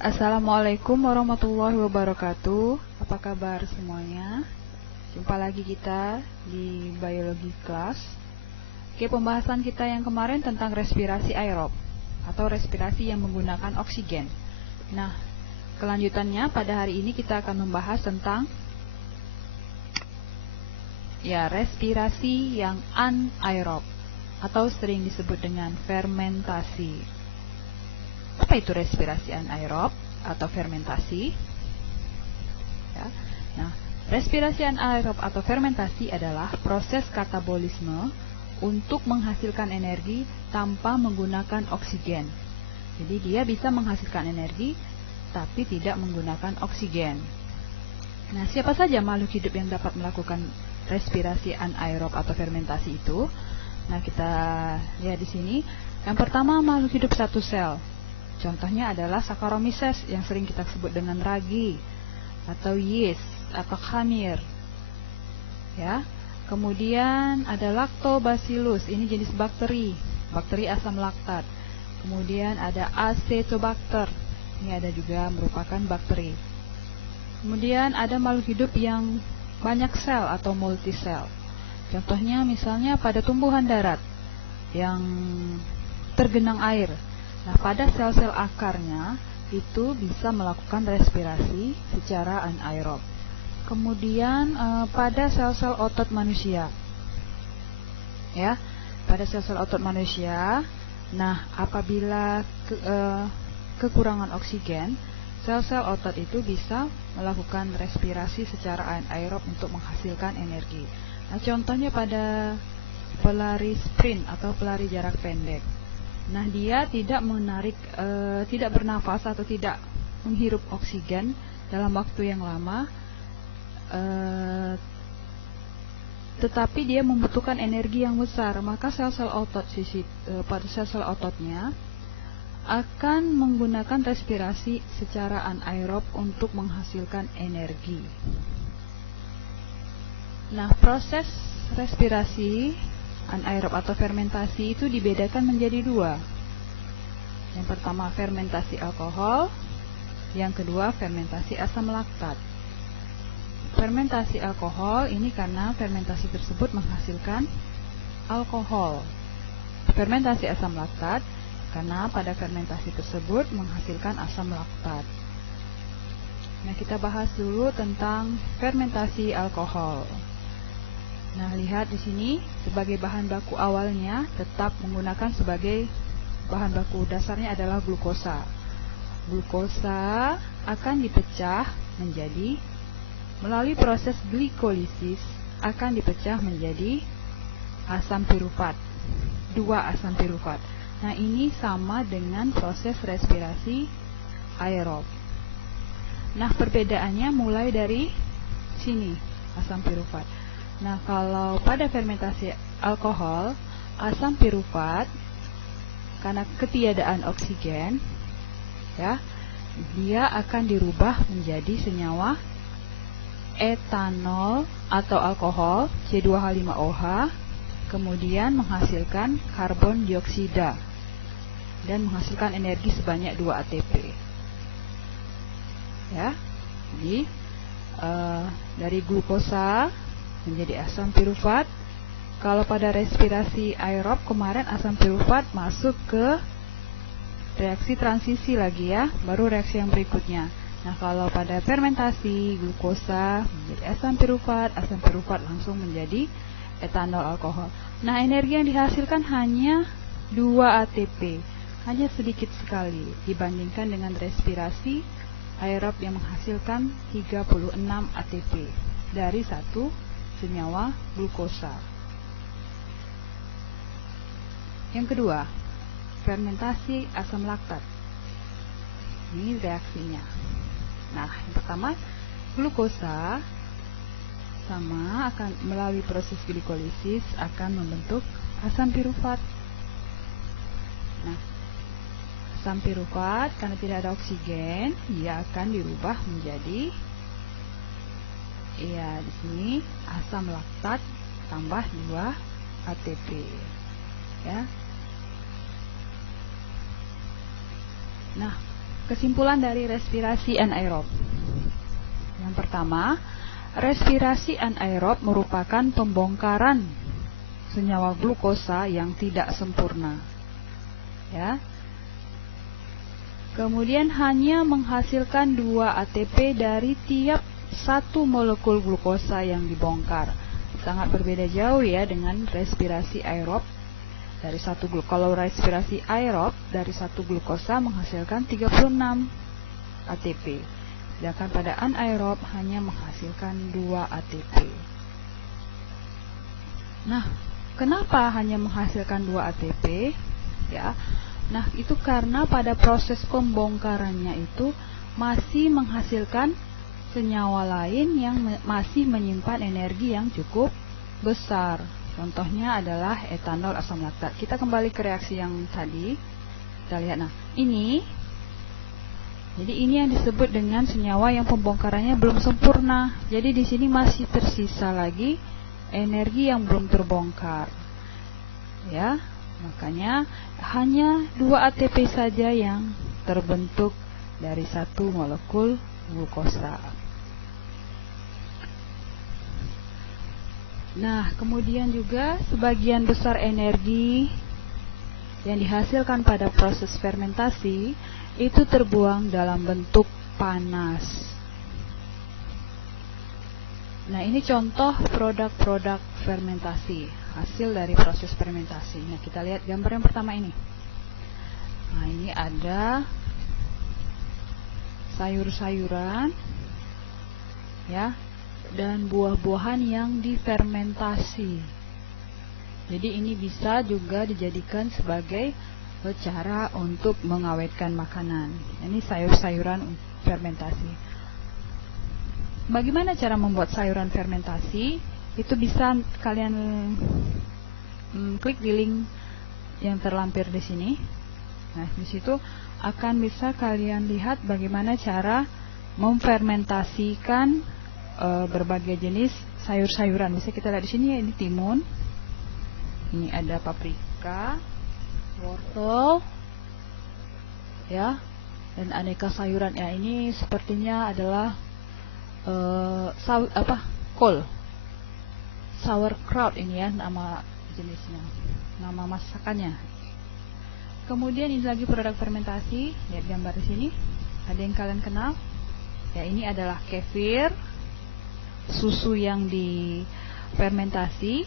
Assalamualaikum warahmatullahi wabarakatuh. Apa kabar semuanya? Jumpa lagi kita di biologi kelas. Oke, pembahasan kita yang kemarin tentang respirasi aerob atau respirasi yang menggunakan oksigen. Nah, kelanjutannya pada hari ini kita akan membahas tentang respirasi yang anaerob atau sering disebut dengan fermentasi. Apa itu respirasi anaerob atau fermentasi? Nah, respirasi anaerob atau fermentasi adalah proses katabolisme untuk menghasilkan energi tanpa menggunakan oksigen. Jadi dia bisa menghasilkan energi tapi tidak menggunakan oksigen. Nah, siapa saja makhluk hidup yang dapat melakukan respirasi anaerob atau fermentasi itu? Nah, kita lihat di sini. Yang pertama, makhluk hidup satu sel. Contohnya adalah Saccharomyces yang sering kita sebut dengan ragi atau yeast atau khamir. Ya. Kemudian ada Lactobacillus, ini jenis bakteri asam laktat. Kemudian ada Acetobacter, ini ada juga merupakan bakteri. Kemudian ada makhluk hidup yang banyak sel atau multisel. Contohnya misalnya pada tumbuhan darat yang tergenang air. Nah, pada sel-sel akarnya itu bisa melakukan respirasi secara anaerob. Kemudian pada sel-sel otot manusia, ya, pada sel-sel otot manusia, nah apabila kekurangan oksigen, sel-sel otot itu bisa melakukan respirasi secara anaerob untuk menghasilkan energi. Nah, contohnya pada pelari sprint atau pelari jarak pendek. Nah, dia tidak tidak bernafas atau tidak menghirup oksigen dalam waktu yang lama, tetapi dia membutuhkan energi yang besar. Maka sel-sel otot pada sel-sel ototnya akan menggunakan respirasi secara anaerob untuk menghasilkan energi. Nah, proses respirasi anaerob atau fermentasi itu dibedakan menjadi dua. Yang pertama fermentasi alkohol, yang kedua fermentasi asam laktat. Fermentasi alkohol ini karena fermentasi tersebut menghasilkan alkohol. Fermentasi asam laktat karena pada fermentasi tersebut menghasilkan asam laktat. Nah, kita bahas dulu tentang fermentasi alkohol. Nah, lihat di sini sebagai bahan baku awalnya tetap menggunakan sebagai bahan baku dasarnya adalah glukosa. Glukosa akan dipecah menjadi melalui proses glikolisis akan dipecah menjadi asam pirufat, 2 asam pirufat. Nah, ini sama dengan proses respirasi aerob. Nah, perbedaannya mulai dari sini, asam pirufat. Nah, kalau pada fermentasi alkohol, asam pirufat karena ketiadaan oksigen, ya, dia akan dirubah menjadi senyawa etanol atau alkohol C2H5OH, kemudian menghasilkan karbon dioksida dan menghasilkan energi sebanyak 2 ATP. Ya, jadi dari glukosa menjadi asam pirufat. Kalau pada respirasi aerob kemarin asam pirufat masuk ke reaksi transisi lagi, ya, baru reaksi yang berikutnya. Nah, kalau pada fermentasi glukosa menjadi asam pirufat langsung menjadi etanol alkohol. Nah, energi yang dihasilkan hanya 2 ATP, hanya sedikit sekali dibandingkan dengan respirasi aerob yang menghasilkan 36 ATP dari satu senyawa glukosa. Yang kedua, fermentasi asam laktat. Ini reaksinya. Nah, yang pertama, glukosa sama akan melalui proses glikolisis akan membentuk asam pirufat. Nah, asam pirufat karena tidak ada oksigen, dia akan dirubah menjadi, ya, di sini asam laktat tambah 2 ATP, ya. Nah, kesimpulan dari respirasi anaerob. Yang pertama, respirasi anaerob merupakan pembongkaran senyawa glukosa yang tidak sempurna. Ya. Kemudian hanya menghasilkan 2 ATP dari tiap 1 molekul glukosa yang dibongkar. Sangat berbeda jauh ya dengan respirasi aerob. Kalau respirasi aerob dari 1 glukosa menghasilkan 36 ATP. Sedangkan pada anaerob hanya menghasilkan 2 ATP. Nah, kenapa hanya menghasilkan 2 ATP? Ya. Nah, itu karena pada proses pembongkarannya itu masih menghasilkan senyawa lain yang masih menyimpan energi yang cukup besar. Contohnya adalah etanol asam laktat. Kita kembali ke reaksi yang tadi. Kita lihat, nah, jadi ini yang disebut dengan senyawa yang pembongkarannya belum sempurna. Jadi di sini masih tersisa lagi energi yang belum terbongkar. Ya. Makanya hanya 2 ATP saja yang terbentuk dari 1 molekul glukosa. Nah, kemudian juga sebagian besar energi yang dihasilkan pada proses fermentasi itu terbuang dalam bentuk panas. Nah, ini contoh produk-produk fermentasi, hasil dari proses fermentasi. Nah, kita lihat gambar yang pertama ini. Nah, ini ada sayur-sayuran ya, dan buah-buahan yang difermentasi. Jadi ini bisa juga dijadikan sebagai cara untuk mengawetkan makanan. Ini sayur-sayuran fermentasi. Bagaimana cara membuat sayuran fermentasi? Itu bisa kalian klik di link yang terlampir di sini. Nah, di situ akan bisa kalian lihat bagaimana cara memfermentasikan berbagai jenis sayur-sayuran. Bisa kita lihat di sini, ini timun, ini ada paprika, wortel, ya, dan aneka sayuran. Ya, ini sepertinya adalah kol, sauerkraut ini ya nama jenisnya, nama masakannya. Kemudian ini lagi produk fermentasi. Lihat gambar di sini. Ada yang kalian kenal? Ya, ini adalah kefir, susu yang difermentasi.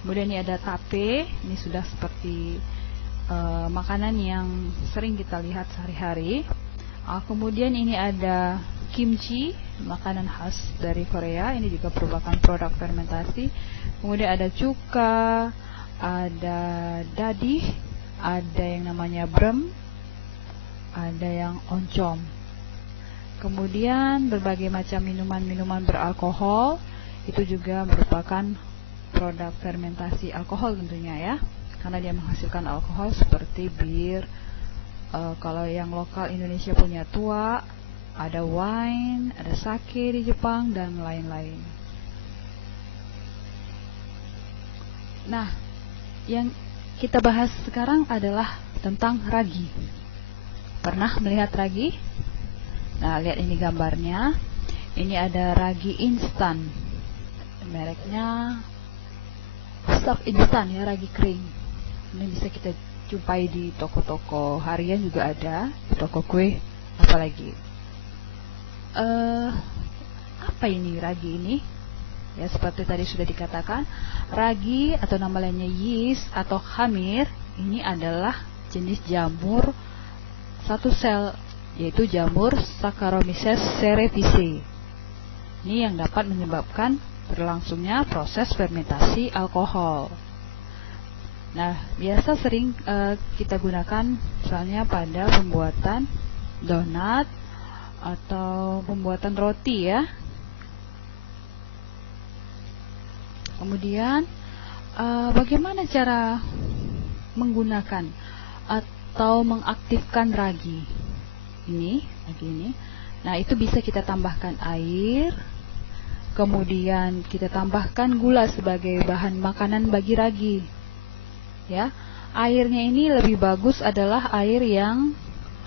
Kemudian ini ada tape. Ini sudah seperti makanan yang sering kita lihat sehari-hari. Kemudian ini ada kimchi, makanan khas dari Korea. Ini juga merupakan produk fermentasi. Kemudian ada cuka, ada dadih, ada yang namanya brem, ada yang oncom. Kemudian berbagai macam minuman-minuman beralkohol itu juga merupakan produk fermentasi alkohol tentunya ya, karena dia menghasilkan alkohol seperti bir. Kalau yang lokal Indonesia punya tua, ada wine, ada sake di Jepang, dan lain-lain. Nah, yang kita bahas sekarang adalah tentang ragi. Pernah melihat ragi? Nah, lihat ini gambarnya. Ini ada ragi instan. Mereknya Stuff Instan ya, ragi kering. Ini bisa kita jumpai di toko-toko harian juga ada, di toko kue, apalagi. Apa ini ragi ini? Ya, seperti tadi sudah dikatakan, ragi atau nama lainnya yeast atau khamir ini adalah jenis jamur satu sel, yaitu jamur Saccharomyces cerevisiae. Ini yang dapat menyebabkan berlangsungnya proses fermentasi alkohol. Nah, biasa sering kita gunakan misalnya pada pembuatan donat atau pembuatan roti ya. Kemudian bagaimana cara menggunakan atau mengaktifkan ragi ini? Nah, itu bisa kita tambahkan air, kemudian kita tambahkan gula sebagai bahan makanan bagi ragi. Ya, airnya ini lebih bagus adalah air yang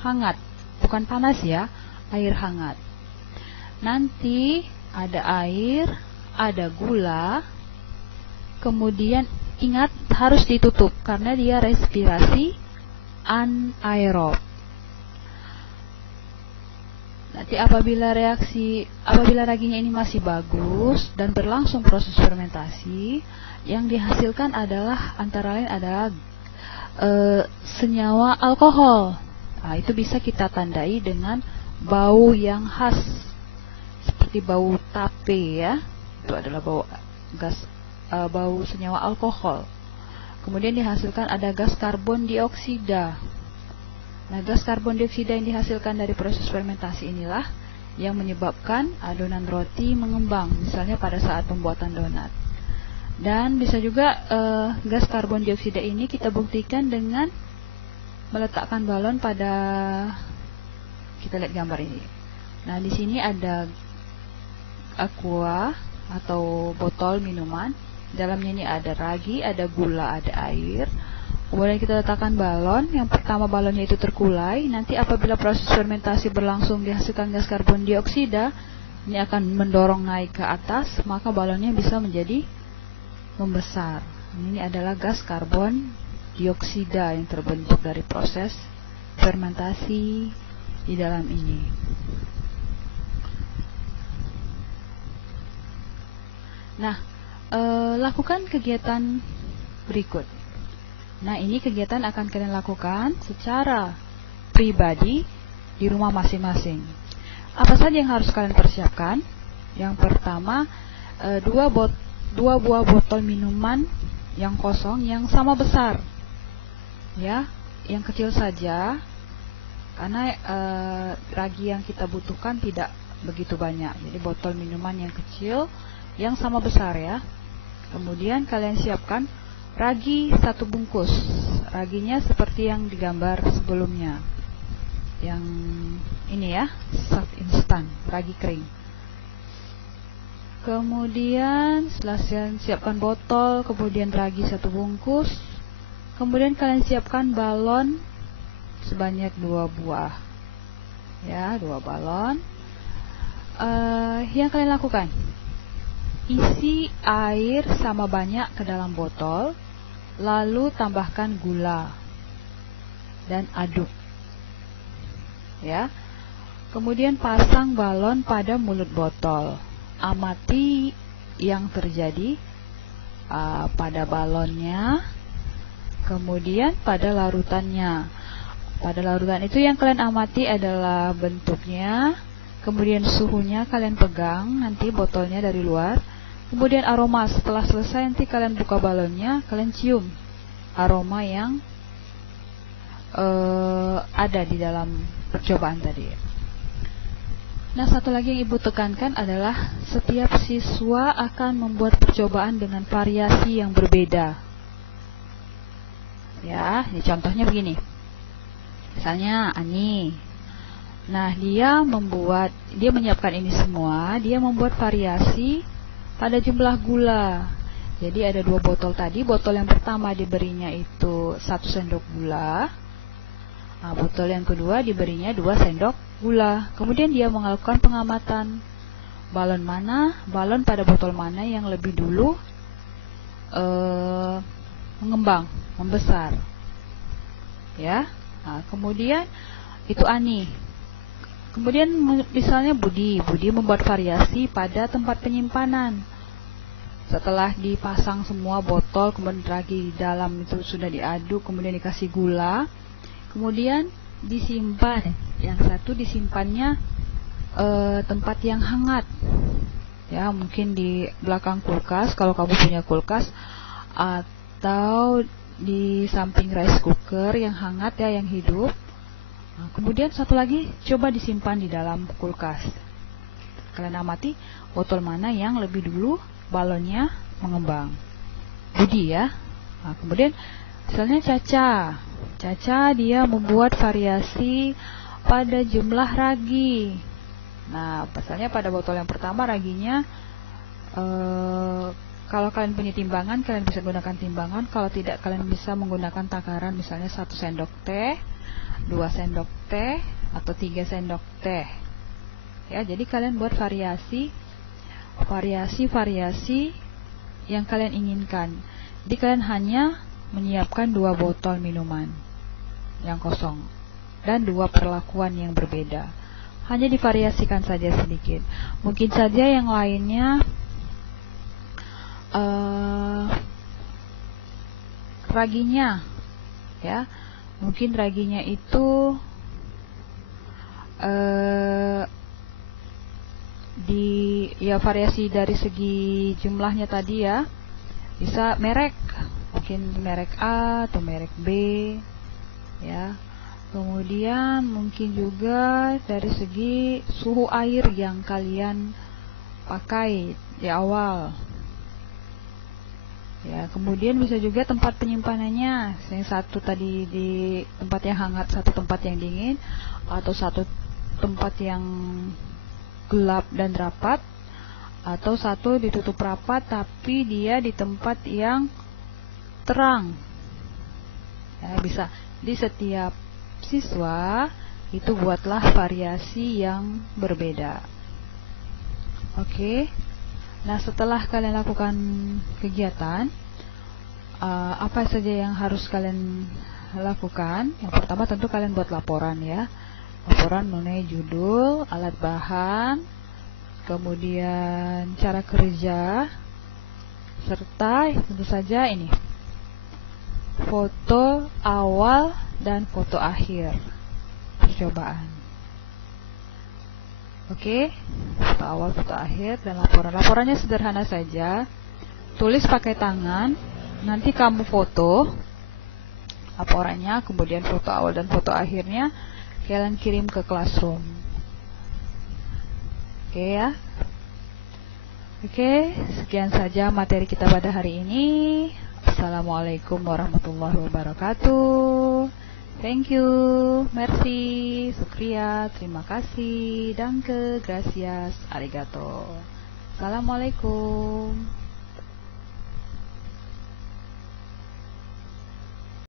hangat, bukan panas ya, air hangat. Nanti ada air, ada gula, kemudian ingat harus ditutup karena dia respirasi anaerob. Nanti apabila raginya ini masih bagus dan berlangsung proses fermentasi, yang dihasilkan adalah antara lain adalah senyawa alkohol. Nah, itu bisa kita tandai dengan bau yang khas, seperti bau tape ya. Itu adalah bau senyawa alkohol. Kemudian dihasilkan ada gas karbon dioksida. Nah, gas karbon dioksida yang dihasilkan dari proses fermentasi inilah yang menyebabkan adonan roti mengembang, misalnya pada saat pembuatan donat. Dan bisa juga gas karbon dioksida ini kita buktikan dengan meletakkan balon pada, kita lihat gambar ini. Nah, di sini ada aqua atau botol minuman. Dalamnya ini ada ragi, ada gula, ada air. Kemudian kita letakkan balon. Yang pertama balonnya itu terkulai. Nanti apabila proses fermentasi berlangsung dihasilkan gas karbon dioksida, ini akan mendorong naik ke atas, maka balonnya bisa menjadi membesar. Ini adalah gas karbon dioksida yang terbentuk dari proses fermentasi di dalam ini. Nah, lakukan kegiatan berikut. Nah, ini kegiatan akan kalian lakukan secara pribadi di rumah masing-masing. Apa saja yang harus kalian persiapkan? Yang pertama, dua buah botol minuman yang kosong yang sama besar. Ya, yang kecil saja, karena ragi yang kita butuhkan tidak begitu banyak. Jadi botol minuman yang kecil yang sama besar ya. Kemudian kalian siapkan ragi 1 bungkus. Raginya seperti yang digambar sebelumnya. Yang ini ya, soft instan, ragi kering. Kemudian setelah kalian siapkan botol, kemudian ragi 1 bungkus. Kemudian kalian siapkan balon sebanyak 2 buah. Ya, 2 balon. Yang kalian lakukan, isi air sama banyak ke dalam botol, lalu tambahkan gula dan aduk. Ya. Kemudian pasang balon pada mulut botol. Amati yang terjadi pada balonnya, kemudian pada larutannya. Pada larutan itu yang kalian amati adalah bentuknya, kemudian suhunya kalian pegang, nanti botolnya dari luar. Kemudian aroma, setelah selesai nanti kalian buka balonnya, kalian cium aroma yang ada di dalam percobaan tadi. Nah, satu lagi yang ibu tekankan adalah setiap siswa akan membuat percobaan dengan variasi yang berbeda. Ya, ini contohnya begini. Misalnya Ani. Nah, dia menyiapkan ini semua, dia membuat variasi pada jumlah gula. Jadi ada 2 botol tadi. Botol yang pertama diberinya itu 1 sendok gula. Nah, botol yang kedua diberinya 2 sendok gula. Kemudian dia melakukan pengamatan. Balon pada botol mana yang lebih dulu mengembang, membesar. Ya. Nah, kemudian itu Ani. Kemudian misalnya Budi membuat variasi pada tempat penyimpanan. Setelah dipasang semua botol, kemudian ragi dalam itu sudah diaduk, kemudian dikasih gula, kemudian disimpan. Yang satu disimpannya tempat yang hangat. Ya, mungkin di belakang kulkas kalau kamu punya kulkas, atau di samping rice cooker yang hangat ya, yang hidup. Nah, kemudian satu lagi coba disimpan di dalam kulkas. Kalian amati botol mana yang lebih dulu balonnya mengembang. Budi ya. Nah, kemudian misalnya Caca dia membuat variasi pada jumlah ragi. Nah, misalnya pada botol yang pertama raginya, kalau kalian punya timbangan, kalian bisa gunakan timbangan. Kalau tidak, kalian bisa menggunakan takaran, misalnya 1 sendok teh 2 sendok teh atau 3 sendok teh. Ya, jadi kalian buat variasi yang kalian inginkan. Jadi kalian hanya menyiapkan 2 botol minuman yang kosong dan 2 perlakuan yang berbeda. Hanya divariasikan saja sedikit. Mungkin saja yang lainnya raginya, ya, mungkin raginya itu variasi dari segi jumlahnya tadi ya, bisa merek, mungkin merek A atau merek B, ya. Kemudian mungkin juga dari segi suhu air yang kalian pakai di awal. Ya, kemudian bisa juga tempat penyimpanannya. Yang satu tadi di tempat yang hangat, satu tempat yang dingin, atau satu tempat yang gelap dan rapat, atau satu ditutup rapat tapi dia di tempat yang terang. Ya, bisa. Di setiap siswa itu buatlah variasi yang berbeda. Oke. Nah, setelah kalian lakukan kegiatan, apa saja yang harus kalian lakukan? Yang pertama tentu kalian buat laporan ya. Laporan mengenai judul, alat bahan, kemudian cara kerja, serta tentu saja ini foto awal dan foto akhir percobaan. Oke, foto awal, foto akhir, dan laporan. Laporannya sederhana saja. Tulis pakai tangan, nanti kamu foto laporannya, kemudian foto awal dan foto akhirnya kalian kirim ke classroom. Oke ya. Oke, sekian saja materi kita pada hari ini. Assalamualaikum warahmatullahi wabarakatuh. Thank you, merci, sukriya, terima kasih, danke, gracias, arigato. Assalamualaikum.